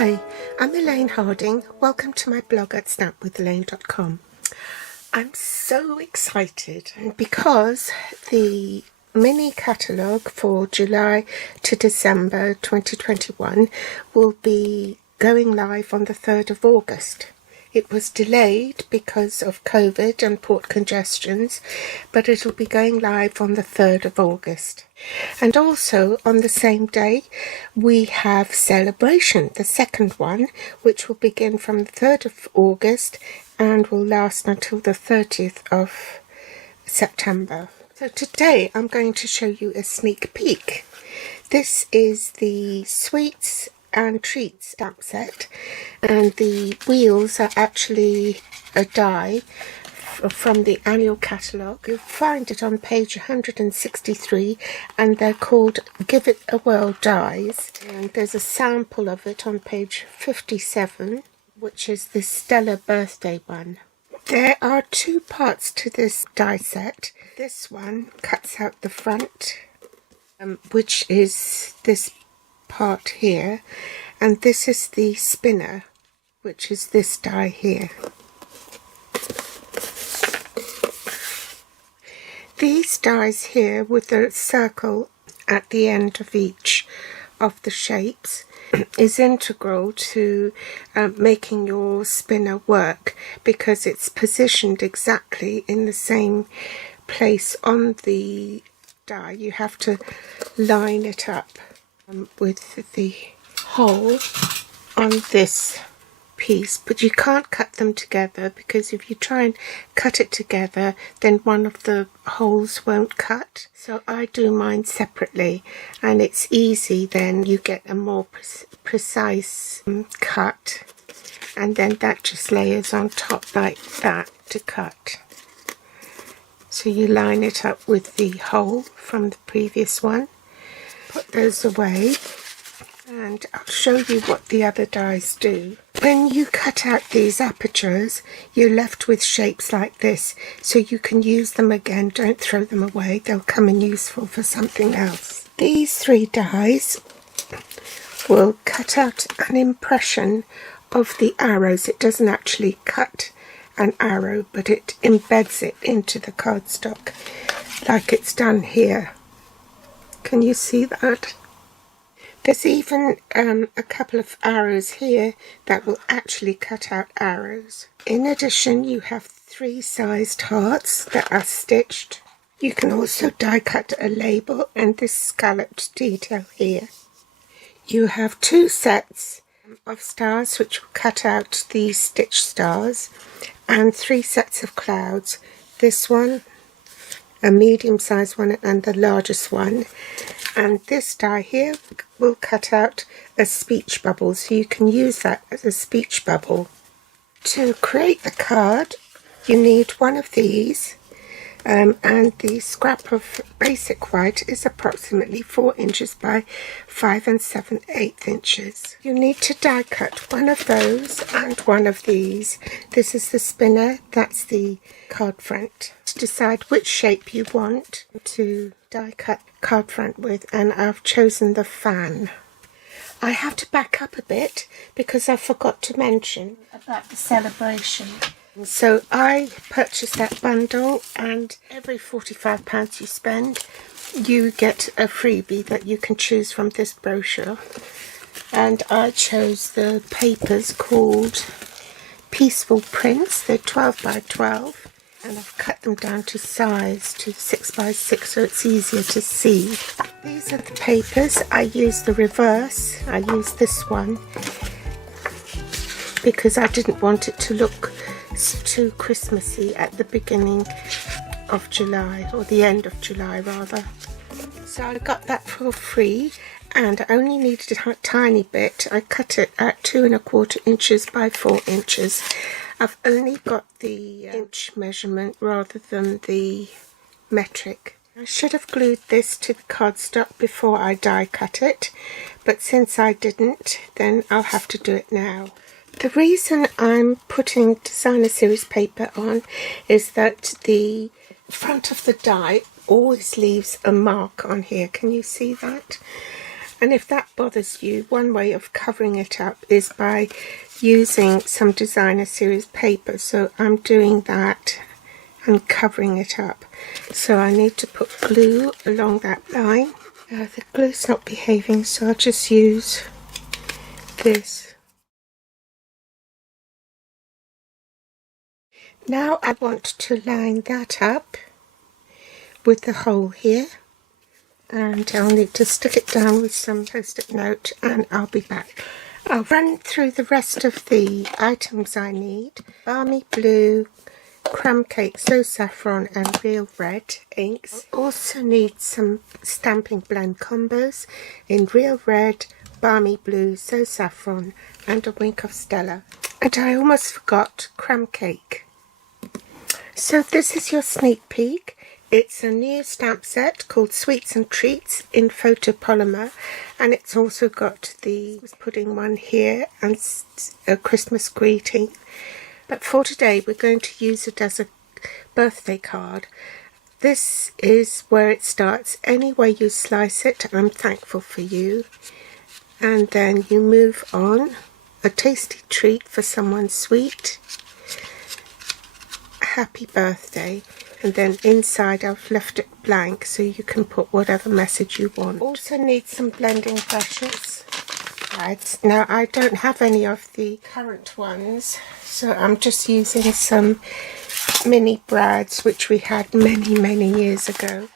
Hi, I'm Elaine Harding. Welcome to my blog at snapwithelaine.com. I'm so excited because the mini catalogue for July to December 2021 will be going live on the 3rd of August. It was delayed because of COVID and port congestions, but it'll be going live on the 3rd of August. And also on the same day, we have Celebration, the second one, which will begin from the 3rd of August and will last until the 30th of September. So today I'm going to show you a sneak peek. This is the Sweets and Treats stamp set, and the wheels are actually a die from the annual catalogue. You'll find it on page 163, and they're called Give It a Whirl dies, and there's a sample of it on page 57, which is the Stella birthday one. There are two parts to this die set. This one cuts out the front, which is this part here, and this is the spinner, which is this die here. These dies here with the circle at the end of each of the shapes is integral to making your spinner work, because it's positioned exactly in the same place on the die. You have to line it up with the hole on this piece, but you can't cut them together, because if you try and cut it together then one of the holes won't cut. So I do mine separately, and it's easy. Then you get a more precise cut, and then that just layers on top like that to cut. So you line it up with the hole from the previous one. Put those away, and I'll show you what the other dies do. When you cut out these apertures, you're left with shapes like this, so you can use them again. Don't throw them away, they'll come in useful for something else. These three dies will cut out an impression of the arrows. It doesn't actually cut an arrow, but it embeds it into the cardstock like it's done here. Can you see that? There's even a couple of arrows here that will actually cut out arrows. In addition, you have 3 sized hearts that are stitched. You can also die cut a label and this scalloped detail here. You have 2 sets of stars which will cut out the stitched stars, and 3 sets of clouds. This one, a medium-sized one, and the largest one. And this die here will cut out a speech bubble, so you can use that as a speech bubble. To create the card, you need one of these, and the scrap of basic white is approximately 4 inches by 5 7/8 inches. You need to die cut one of those and one of these. This is the spinner, that's the card front. To decide which shape you want to die cut card front with, and I've chosen the fan. I have to back up a bit because I forgot to mention about the celebration. So I purchased that bundle, and every £45 you spend you get a freebie that you can choose from this brochure, and I chose the papers called Peaceful Prints. They're 12 by 12, and I've cut them down to size to 6 by 6 so it's easier to see. These are the papers. I used the reverse. I used this one because I didn't want it to look too Christmassy at the beginning of July, or the end of July rather. So I got that for free, and I only needed a tiny bit. I cut it at 2 1/4 inches by 4 inches. I've only got the inch measurement rather than the metric. I should have glued this to the cardstock before I die cut it, but since I didn't, then I'll have to do it now. The reason I'm putting designer series paper on is that the front of the die always leaves a mark on here. Can you see that? And if that bothers you, one way of covering it up is by using some designer series paper. So I'm doing that and covering it up. So I need to put glue along that line. The glue's not behaving, so I'll just use this. Now I want to line that up with the hole here, and I'll need to stick it down with some post-it note, and I'll be back. I'll run through the rest of the items I need. Balmy Blue, Crumb Cake, So Saffron and Real Red inks. I also need some Stampin' Blend combos in Real Red, Balmy Blue, So Saffron and a Wink of Stella. And I almost forgot Crumb Cake. So this is your sneak peek. It's a new stamp set called Sweets and Treats in photopolymer, and it's also got the pudding one here and a Christmas greeting. But for today we're going to use it as a birthday card. This is where it starts. Any way you slice it, I'm thankful for you. And then you move on. A tasty treat for someone sweet. Happy birthday. And then inside I've left it blank so you can put whatever message you want. Also need some blending brushes. Now I don't have any of the current ones, so I'm just using some mini brads which we had many years ago.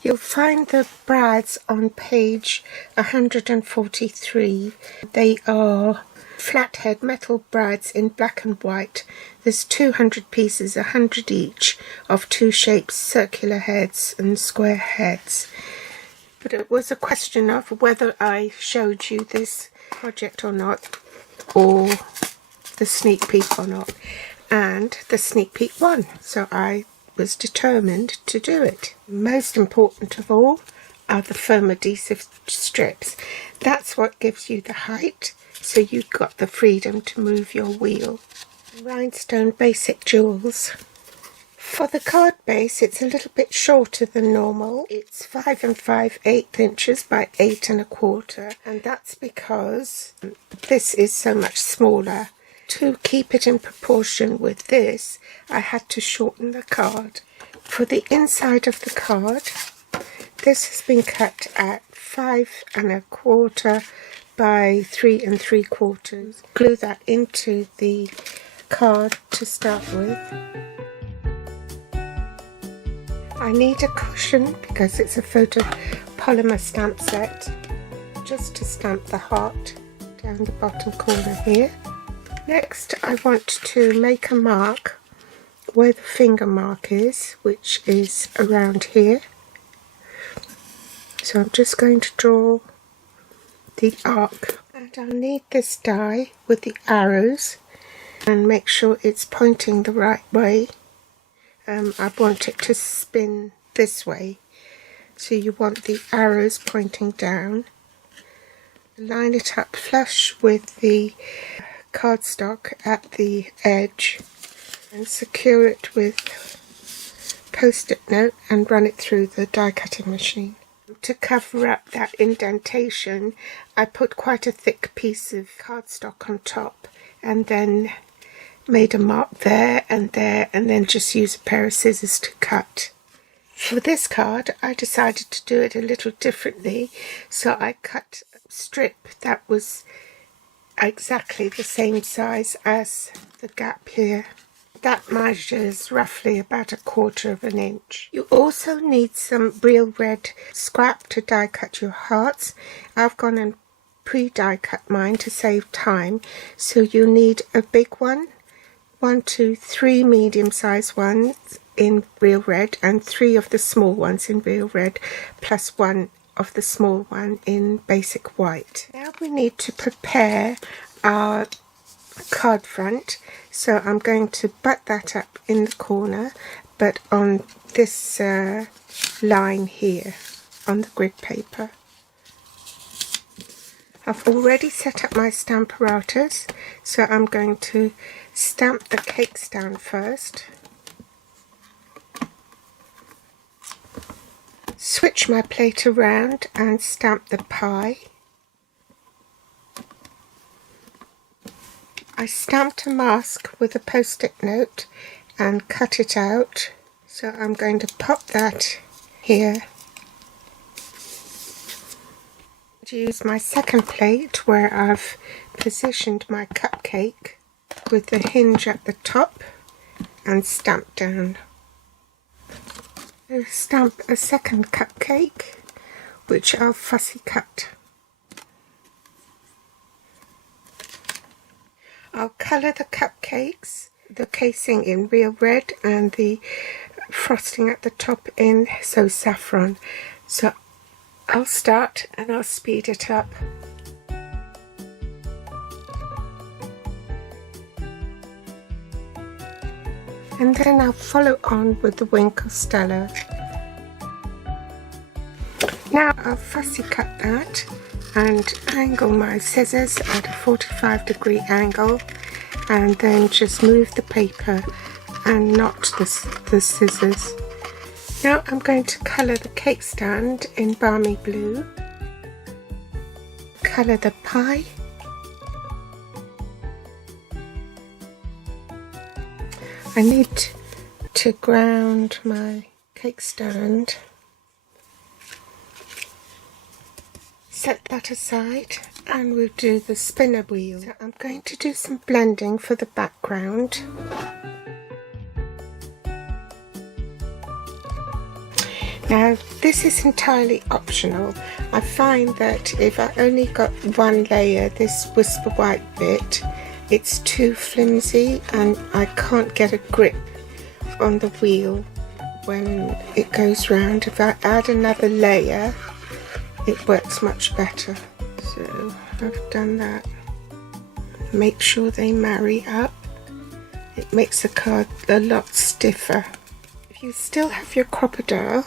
You'll find the brads on page 143. They are flathead metal brads in black and white. There's 200 pieces, 100 each, of two shapes, circular heads and square heads. But it was a question of whether I showed you this project or not, or the sneak peek or not, and the sneak peek won, so I was determined to do it. Most important of all are the foam adhesive strips. That's what gives you the height, so you've got the freedom to move your wheel. Rhinestone Basic Jewels. For the card base, it's a little bit shorter than normal. It's 5 5/8 inches by 8 1/4, and that's because this is so much smaller. To keep it in proportion with this, I had to shorten the card. For the inside of the card, this has been cut at 5 1/4 by 3 3/4. Glue that into the card to start with. I need a cushion because it's a photopolymer stamp set, just to stamp the heart down the bottom corner here. Next I want to make a mark where the finger mark is, which is around here. So I'm just going to draw the arc, and I'll need this die with the arrows and make sure it's pointing the right way. I want it to spin this way, so you want the arrows pointing down. Line it up flush with the cardstock at the edge and secure it with post-it note and run it through the die cutting machine. To cover up that indentation, I put quite a thick piece of cardstock on top and then made a mark there, and then just use a pair of scissors to cut. For this card, I decided to do it a little differently, so I cut a strip that was exactly the same size as the gap here. That measures roughly about 1/4 inch. You also need some Real Red scrap to die cut your hearts. I've gone and pre-die cut mine to save time, so you need a big one, 1, 2, 3 medium-sized ones in Real Red and 3 of the small ones in Real Red, plus 1 of the small one in Basic White. Now we need to prepare our card front, so I'm going to butt that up in the corner, but on this line here on the grid paper. I've already set up my Stamparatus, so I'm going to stamp the cake stand first. Switch my plate around and stamp the pie. I stamped a mask with a post-it note and cut it out. So I'm going to pop that here. Use my second plate where I've positioned my cupcake with the hinge at the top and stamp down. I'll stamp a second cupcake, which I'll fussy cut. I'll colour the cupcakes, the casing in real red and the frosting at the top in saffron. So I'll start and I'll speed it up. And then I'll follow on with the wing Costello. Now I'll fussy cut that and angle my scissors at a 45-degree angle, and then just move the paper and knot the scissors. Now I'm going to colour the cake stand in balmy blue, colour the pie, I need to ground my cake stand, set that aside, and we'll do the spinner wheel. So I'm going to do some blending for the background. Now this is entirely optional. I find that if I only got one layer, this whisper white bit, it's too flimsy and I can't get a grip on the wheel when it goes round. If I add another layer, it works much better. So I've done that. Make sure they marry up. It makes the card a lot stiffer. If you still have your crocodile,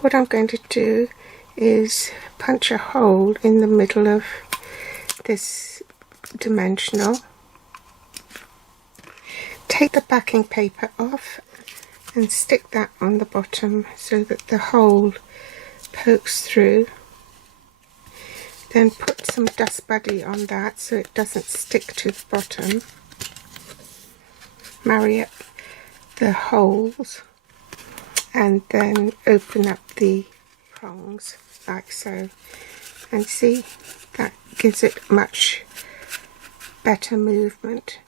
what I'm going to do is punch a hole in the middle of this dimensional. Take the backing paper off and stick that on the bottom so that the hole pokes through. Then put some Dust Buddy on that so it doesn't stick to the bottom. Marry up the holes and then open up the prongs like so. And see, that gives it much better movement.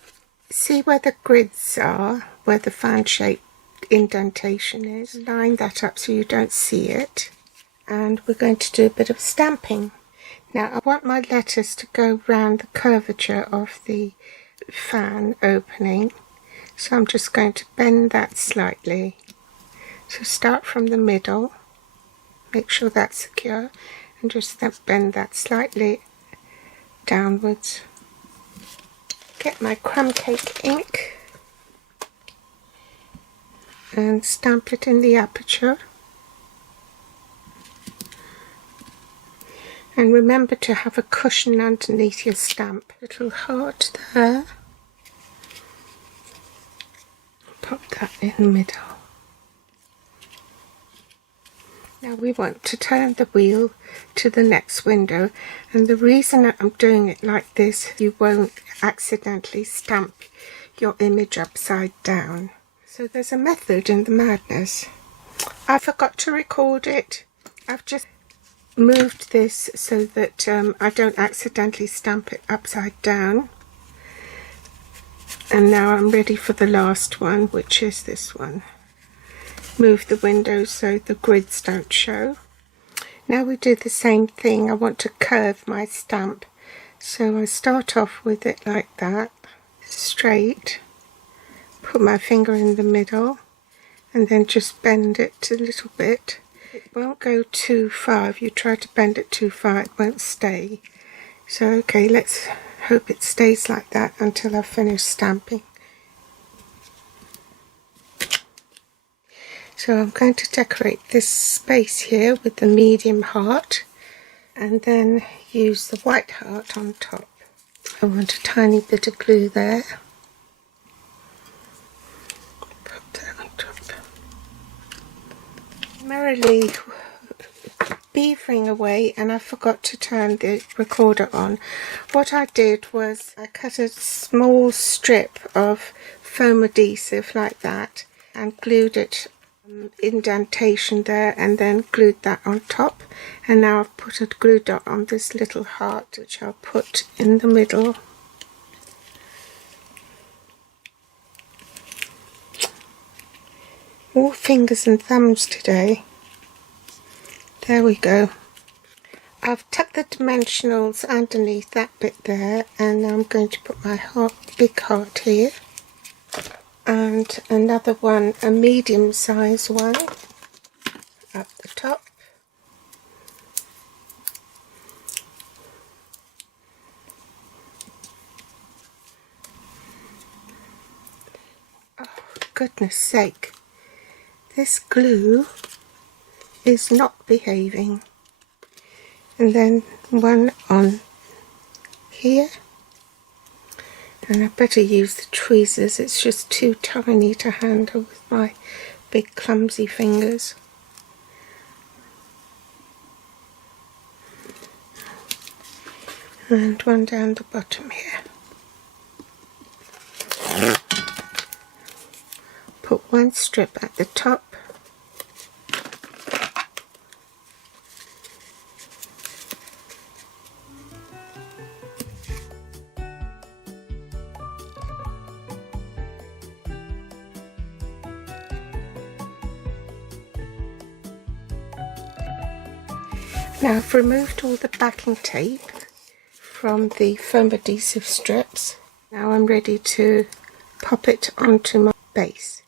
See where the grids are, where the fan shaped indentation is. Line that up so you don't see it. And we're going to do a bit of stamping. Now I want my letters to go round the curvature of the fan opening. So I'm just going to bend that slightly. So start from the middle, make sure that's secure, and just then bend that slightly downwards. Get my crumb cake ink and stamp it in the aperture. And remember to have a cushion underneath your stamp. Little heart there. Pop that in the middle. Now we want to turn the wheel to the next window, and the reason that I'm doing it like this, you won't accidentally stamp your image upside down. So there's a method in the madness. I forgot to record it. I've just moved this so that I don't accidentally stamp it upside down. And now I'm ready for the last one, which is this one. Move the windows so the grids don't show. Now we do the same thing. I want to curve my stamp, so I start off with it like that, straight, put my finger in the middle and then just bend it a little bit. It won't go too far. If you try to bend it too far, it won't stay. So okay, let's hope it stays like that until I finish stamping. So I'm going to decorate this space here with the medium heart and then use the white heart on top. I want a tiny bit of glue there. Put that on top. Merrily beavering away and I forgot to turn the recorder on. What I did was I cut a small strip of foam adhesive like that and glued it indentation there, and then glued that on top, and now I've put a glue dot on this little heart which I'll put in the middle. More fingers and thumbs today. There we go. I've tucked the dimensionals underneath that bit there, and I'm going to put my heart, big heart here, and another one, a medium size one, up the top. Oh, goodness sake, this glue is not behaving. And then one on here, and I better use the tweezers, it's just too tiny to handle with my big clumsy fingers. And one down the bottom here. Put one strip at the top. Now I've removed all the backing tape from the foam adhesive strips. Now I'm ready to pop it onto my base.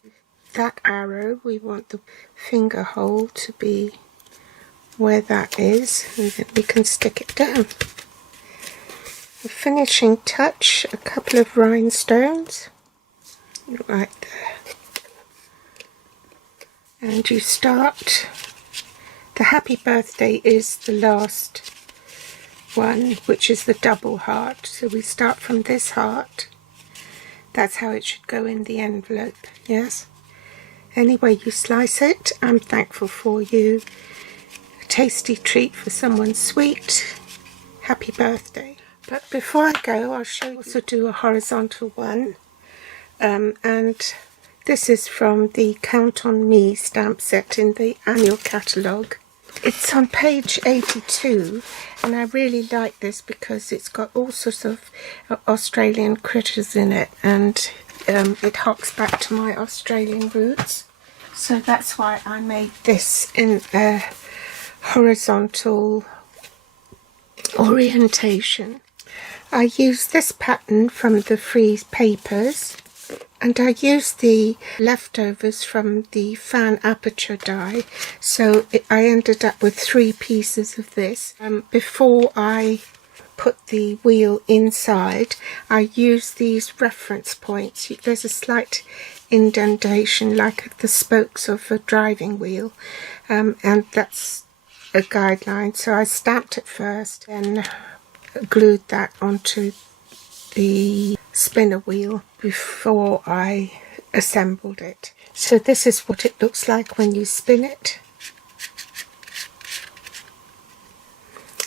That arrow, we want the finger hole to be where that is, and then we can stick it down. The finishing touch, a couple of rhinestones right there. And you start. The happy birthday is the last one, which is the double heart. So we start from this heart. That's how it should go in the envelope, yes? Any way you slice it, I'm thankful for you. A tasty treat for someone sweet. Happy birthday. But before I go, I'll show you also do a horizontal one. And this is from the Count on Me stamp set in the annual catalogue. It's on page 82, and I really like this because it's got all sorts of Australian critters in it, and it harks back to my Australian roots. So that's why I made this in a horizontal orientation. I used this pattern from the free papers, and I used the leftovers from the fan aperture die, so I ended up with 3 pieces of this. Before I put the wheel inside, I used these reference points. There's a slight indentation like the spokes of a driving wheel, and that's a guideline. So I stamped it first, then glued that onto the spinner wheel before I assembled it. So this is what it looks like when you spin it.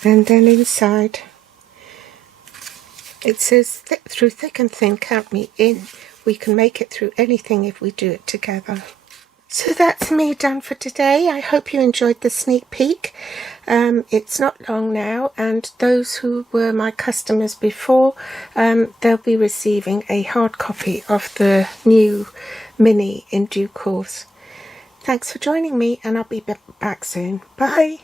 And then inside it says, through thick and thin, count me in. We can make it through anything if we do it together. So that's me done for today. I hope you enjoyed the sneak peek. It's not long now, and those who were my customers before, they'll be receiving a hard copy of the new mini in due course. Thanks for joining me, and I'll be back soon. Bye!